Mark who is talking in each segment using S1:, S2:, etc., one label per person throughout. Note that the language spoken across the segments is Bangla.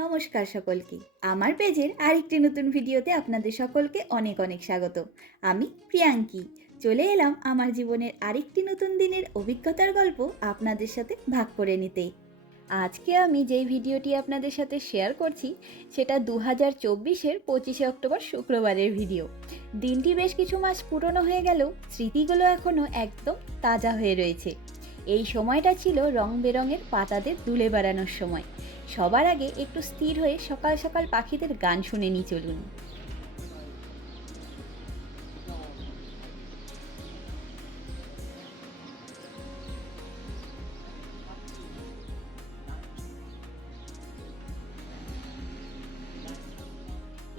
S1: নমস্কার সকলকে। আমার পেজের আরেকটি নতুন ভিডিওতে আপনাদের সকলকে অনেক অনেক স্বাগত। আমি প্রিয়াঙ্কি। চলে এলাম আমার জীবনের আরেকটি নতুন দিনের অভিজ্ঞতার গল্প আপনাদের সাথে ভাগ করে নিতে। আজকে আমি যেই ভিডিওটি আপনাদের সাথে শেয়ার করছি, সেটা দু হাজার চব্বিশের পঁচিশে অক্টোবর শুক্রবারের ভিডিও। দিনটি বেশ কিছু মাস পুরনো হয়ে গেলেও স্মৃতিগুলো এখনও একদম তাজা হয়ে রয়েছে। এই সময়টা ছিল রং বেরঙের পাতাদের দুলে বেড়ানোর সময়। সবার আগে একটু স্থির হয়ে সকাল সকাল পাখিদের গান শুনে নি চলুন।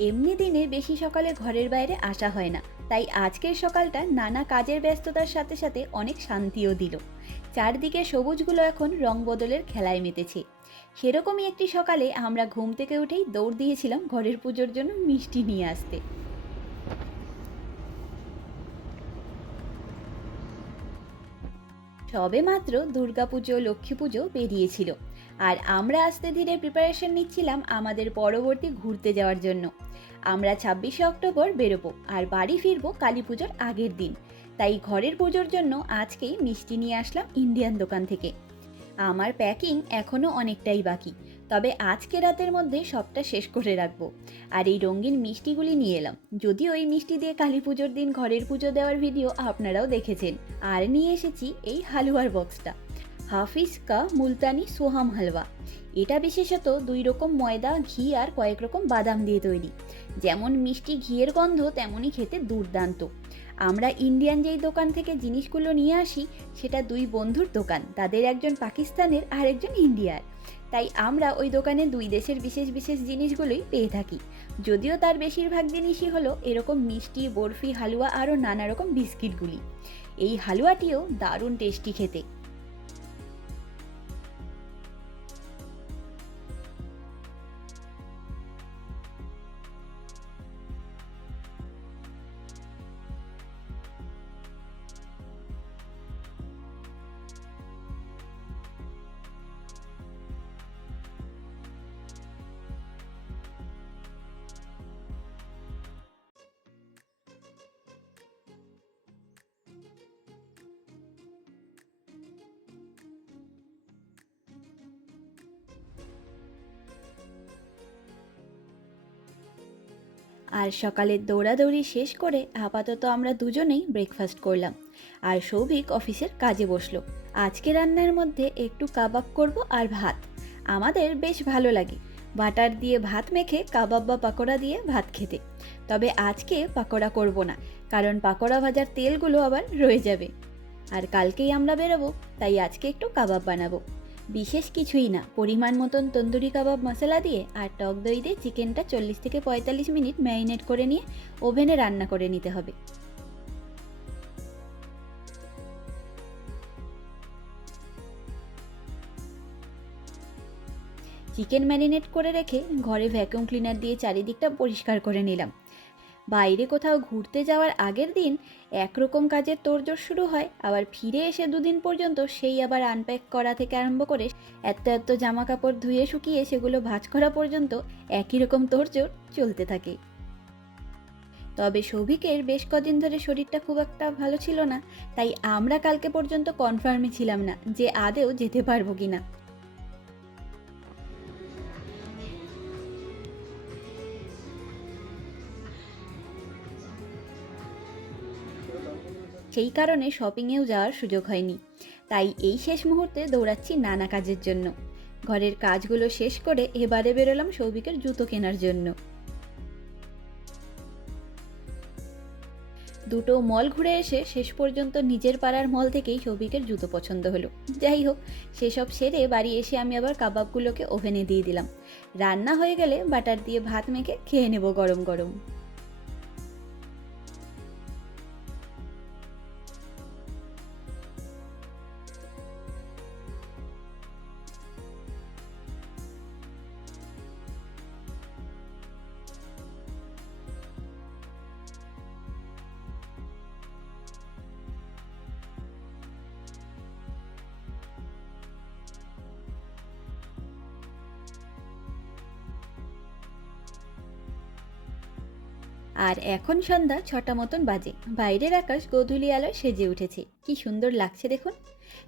S1: এমনি দিনে বেশি সকালে ঘরের বাইরে আসা হয় না, তাই আজকের সকালটা নানা কাজের ব্যস্ততার সাথে সাথে অনেক শান্তিও দিল। চারদিকে সবুজগুলো এখন রং বদলের খেলায় মেতেছে। সেরকমই একটি সকালে আমরা ঘুম থেকে উঠেই দৌড় দিয়েছিলাম ঘরের পুজোর জন্য মিষ্টি নিয়ে আসতে। সবে মাত্র দুর্গাপুজো লক্ষ্মী পুজো বেরিয়েছিল আর আমরা আস্তে ধীরে প্রিপারেশন নিচ্ছিলাম আমাদের পরবর্তী ঘুরতে যাওয়ার জন্য। আমরা ছাব্বিশে অক্টোবর বেরোবো আর বাড়ি ফিরবো কালী পুজোর আগের দিন। তাই ঘরের পুজোর জন্য আজকেই মিষ্টি নিয়ে আসলাম ইন্ডিয়ান দোকান থেকে। আমার প্যাকিং এখনও অনেকটাই বাকি, তবে আজকে রাতের মধ্যে সবটা শেষ করে রাখব। আর এই রঙিন মিষ্টিগুলি নিয়ে এলাম। যদিও এই মিষ্টি দিয়ে কালী পুজোর দিন ঘরের পুজো দেওয়ার ভিডিও আপনারাও দেখেছেন। আর নিয়ে এসেছি এই হালুয়ার বক্সটা। হাফিজ কা মুলতানি সোহাম হালুয়া এটা বিশেষত দুই রকম ময়দা, ঘি আর কয়েক রকম বাদাম দিয়ে তৈরি। যেমন মিষ্টি ঘিয়ের গন্ধ, তেমনই খেতে দুর্দান্ত। আমরা ইন্ডিয়ান যেই দোকান থেকে জিনিসগুলো নিয়ে আসি, সেটা দুই বন্ধুর দোকান। তাদের একজন পাকিস্তানের আর একজন ইন্ডিয়ার। তাই আমরা ওই দোকানে দুই দেশের বিশেষ বিশেষ জিনিসগুলোই পেয়ে থাকি। যদিও তার বেশিরভাগ জিনিসই হলো এরকম মিষ্টি, বরফি, হালুয়া আরও নানা রকম বিস্কিটগুলি। এই হালুয়াটিও দারুণ টেস্টি খেতে। আর সকালের দৌড়াদৌড়ি শেষ করে আপাতত আমরা দুজনেই ব্রেকফাস্ট করলাম। আর সৌভিক অফিসের কাজে বসল। আজকে রান্নার মধ্যে একটু কাবাব করব আর ভাত। আমাদের বেশ ভালো লাগে। বাটার দিয়ে ভাত মেখে কাবাব বা পাকোড়া দিয়ে ভাত খেতে। তবে আজকে পাকোড়া করব না, কারণ পাকোড়া ভাজার তেলগুলো আবার রয়ে যাবে। আর কালকেই আমরা বেরোবো, তাই আজকে একটু কাবাব বানাবো। বিশেষ কিছুই না। পরিমাণ মতন তন্দুরি কাবাব মশলা দিয়ে আর টক দই দিয়ে চিকেনটা চল্লিশ থেকে পঁয়তাল্লিশ মিনিট ম্যারিনেট করে নিয়ে ওভেনে রান্না করে নিতে হবে। চিকেন ম্যারিনেট করে রেখে ঘরে ভ্যাকুয়াম ক্লিনার দিয়ে চারিদিকটা পরিষ্কার করে নিলাম। বাইরে কোথাও ঘুরতে যাওয়ার আগের দিন একরকম কাজের তোড়জোড় শুরু হয়, আবার ফিরে এসে দুদিন পর্যন্ত সেই আবার আনপ্যাক করা থেকে আরম্ভ করে এত এত জামা কাপড় ধুয়ে শুকিয়ে সেগুলো ভাঁজ করা পর্যন্ত একই রকম তোড়জোড় চলতে থাকে। তবে সৌভিকের বেশ কদিন ধরে শরীরটা খুব একটা ভালো ছিল না, তাই আমরা কালকে পর্যন্ত কনফার্মই ছিলাম না যে আদেও যেতে পারব কিনা। সেই কারণে শপিংয়েও যাওয়ার সুযোগ হয়নি। তাই এই শেষ মুহূর্তে দৌড়াচ্ছি নানা কাজের জন্য। ঘরের কাজগুলো শেষ করে এবারে বেরোলাম সৌভিকের জুতো কেনার জন্য। দুটো মল ঘুরে এসে শেষ পর্যন্ত নিজের পাড়ার মল থেকেই সৌভিকের জুতো পছন্দ হলো। যাই হোক, সেসব সেরে বাড়ি এসে আমি আবার কাবাবগুলোকে ওভেনে দিয়ে দিলাম। রান্না হয়ে গেলে বাটার দিয়ে ভাত মেখে খেয়ে নেব গরম গরম। আর এখন সন্ধ্যা ছটা মতন বাজে। বাইরের আকাশ গোধূলি আলোয় সেজে উঠেছে। কি সুন্দর লাগছে দেখুন।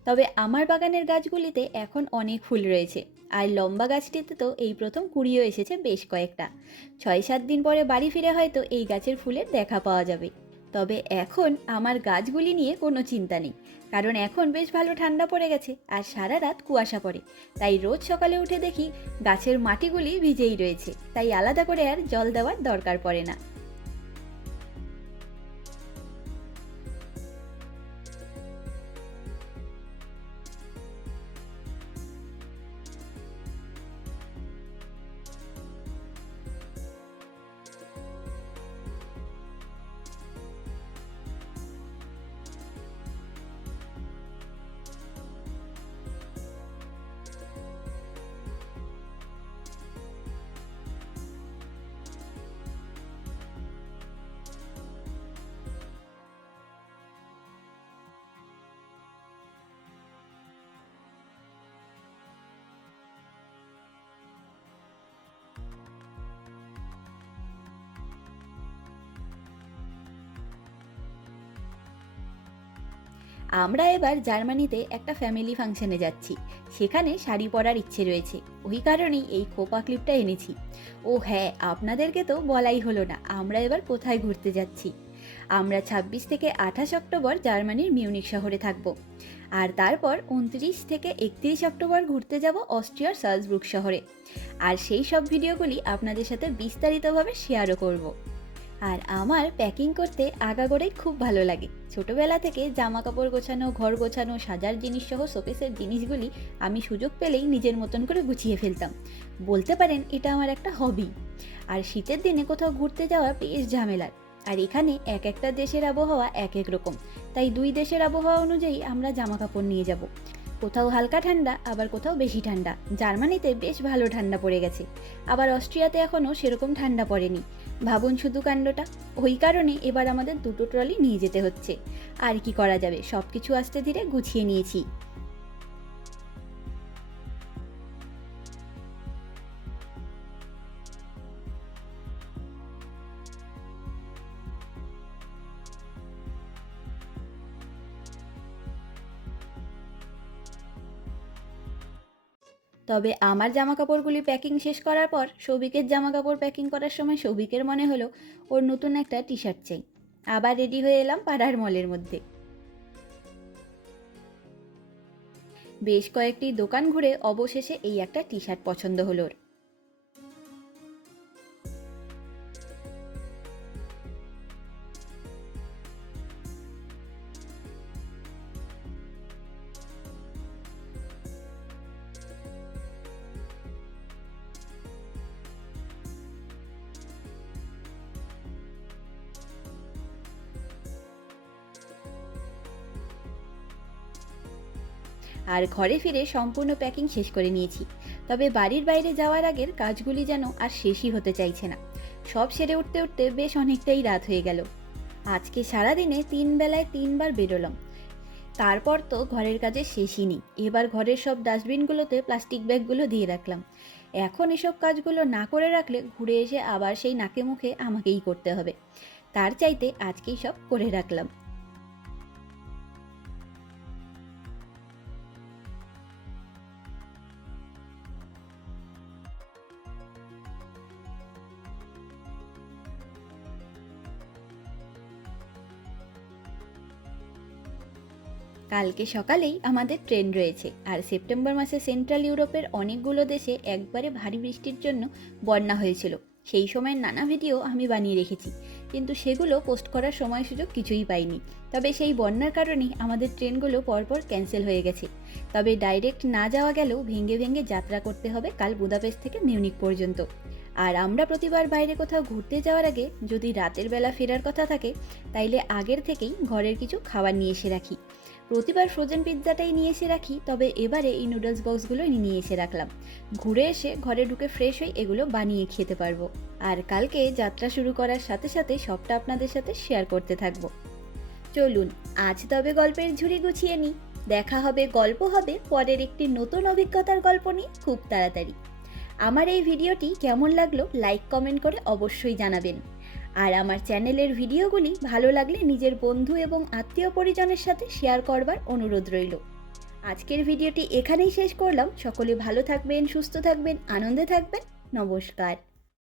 S1: তবে আমার বাগানের গাছগুলিতে এখন অনেক ফুল রয়েছে। আর লম্বা গাছটিতে তো এই প্রথম কুড়িও এসেছে বেশ কয়েকটা। ছয় সাত দিন পরে বাড়ি ফিরে হয়তো এই গাছের ফুলের দেখা পাওয়া যাবে। তবে এখন আমার গাছগুলি নিয়ে কোনো চিন্তা নেই। কারণ এখন বেশ ভালো ঠান্ডা পড়ে গেছে আর সারা রাত কুয়াশা পড়ে। তাই রোজ সকালে উঠে দেখি গাছের মাটিগুলি ভিজেই রয়েছে। তাই আলাদা করে আর জল দেওয়ার দরকার পড়ে না। আমরা এবার জার্মানিতে একটা ফ্যামিলি ফাংশনে যাচ্ছি। সেখানে শাড়ি পরার ইচ্ছে রয়েছে। ওই কারণেই এই খোপা ক্লিপটা এনেছি। ও হ্যাঁ আপনাদেরকে তো বলাই হলো না। আমরা এবার কোথায় ঘুরতে যাচ্ছি? আমরা ২৬ থেকে আঠাশ অক্টোবর জার্মানির মিউনিক শহরে থাকব। আর তারপর উনত্রিশ থেকে একত্রিশ অক্টোবর ঘুরতে যাব অস্ট্রিয়ার সালসব্রুক শহরে। আর সেই সব ভিডিওগুলি আপনাদের সাথে বিস্তারিতভাবে শেয়ারও করব। আর আমার প্যাকিং করতে আগাগোড়াই খুব ভালো লাগে। ছোটবেলা থেকে জামা কাপড় গোছানো, ঘর গোছানো, সাজার জিনিস সহ শোকেসের জিনিসগুলি আমি সুযোগ পেলেই নিজের মতন করে গুছিয়ে ফেলতাম। বলতে পারেন এটা আমার একটা হবি আর শীতের দিনে কোথাও ঘুরতে যাওয়া বেশ ঝামেলার। আর এখানে এক একটা দেশের আবহাওয়া এক এক রকম। তাই দুই দেশের আবহাওয়া অনুযায়ী আমরা জামা কাপড় নিয়ে যাব। কোথাও হালকা ঠান্ডা, আবার কোথাও বেশি ঠান্ডা। জার্মানিতে বেশ ভালো ঠান্ডা পড়ে গেছে। আবার অস্ট্রিয়াতে এখনও সেরকম ঠান্ডা পড়েনি। ভাবুন শুধু কাণ্ডটা। ওই কারণে এবার আমাদের দুটো ট্রলি নিয়ে যেতে হচ্ছে। আর কি করা যাবে? সব কিছু আস্তে ধীরে গুছিয়ে নিয়েছি। তবে আমার জামা কাপড়গুলি প্যাকিং শেষ করার পর সৌভিকের জামা কাপড় প্যাকিং করার সময় সৌভিকের মনে হলো ওর নতুন একটা টি শার্ট চাই। আবার রেডি হয়ে এলাম পাড়ার মলের মধ্যে। বেশ কয়েকটি দোকান ঘুরে অবশেষে এই একটা টি শার্ট পছন্দ হলো ওর। আর ঘরে ফিরে সম্পূর্ণ প্যাকিং শেষ করে নিয়েছি। তবে বাড়ির বাইরে যাওয়ার আগের কাজগুলি যেন আর শেষই হতে চাইছে না। সব সেরে উঠতে উঠতে বেশ অনেকটাই রাত হয়ে গেল। আজকে সারাদিনে তিন বেলায় তিনবার বেরোলাম। তারপর তো ঘরের কাজে শেষই নেই। এবার ঘরের সব ডাস্টবিনগুলোতে প্লাস্টিক ব্যাগগুলো দিয়ে রাখলাম। এখন এসব কাজগুলো না করে রাখলে ঘুরে এসে আবার সেই নাকে মুখে আমাকেই করতে হবে। তার চাইতে আজকেই সব করে রাখলাম। কালকে সকালেই আমাদের ট্রেন রয়েছে। আর সেপ্টেম্বর মাসে সেন্ট্রাল ইউরোপের অনেকগুলো দেশে একবারে ভারী বৃষ্টির জন্য বন্যা হয়েছিল। সেই সময়ের নানা ভিডিও আমি বানিয়ে রেখেছি। কিন্তু সেগুলো পোস্ট করার সময় সুযোগ কিছুই পাইনি। তবে সেই বন্যার কারণেই আমাদের ট্রেনগুলো পরপর ক্যান্সেল হয়ে গেছে। তবে ডাইরেক্ট না যাওয়া গেলেও ভেঙে ভেঙে যাত্রা করতে হবে কাল বুদাপেস্ট থেকে মিউনিক পর্যন্ত। আর আমরা প্রতিবার বাইরে কোথাও ঘুরতে যাওয়ার আগে যদি রাতের বেলা ফেরার কথা থাকে, তাইলে আগের থেকেই ঘরের কিছু খাবার নিয়ে এসে রাখি। প্রতিবার ফ্রোজেন পিৎজাটাই নিয়ে এসে রাখি, তবে এবারে এই নুডলস বক্সগুলো নিয়ে এসে রাখলাম। ঘুরে এসে ঘরে ঢুকে ফ্রেশ হয়ে এগুলো বানিয়ে খেতে পারব। আর কালকে যাত্রা শুরু করার সাথে সাথে সবটা আপনাদের সাথে শেয়ার করতে থাকব। চলুন, আজ তবে গল্পের ঝুড়ি গুছিয়ে নিই। দেখা হবে, গল্প হবে, পরের একটি নতুন অভিজ্ঞতার গল্প নিয়ে খুব তাড়াতাড়ি। আমার এই ভিডিওটি কেমন লাগল লাইক কমেন্ট করে অবশ্যই জানাবেন। আর আমার চ্যানেলের ভিডিওগুলি ভালো লাগলে নিজের বন্ধু এবং আত্মীয় পরিজনের সাথে শেয়ার করবার অনুরোধ রইল। আজকের ভিডিওটি এখানেই শেষ করলাম। সকলে ভালো থাকবেন, সুস্থ থাকবেন, আনন্দে থাকবেন। নমস্কার।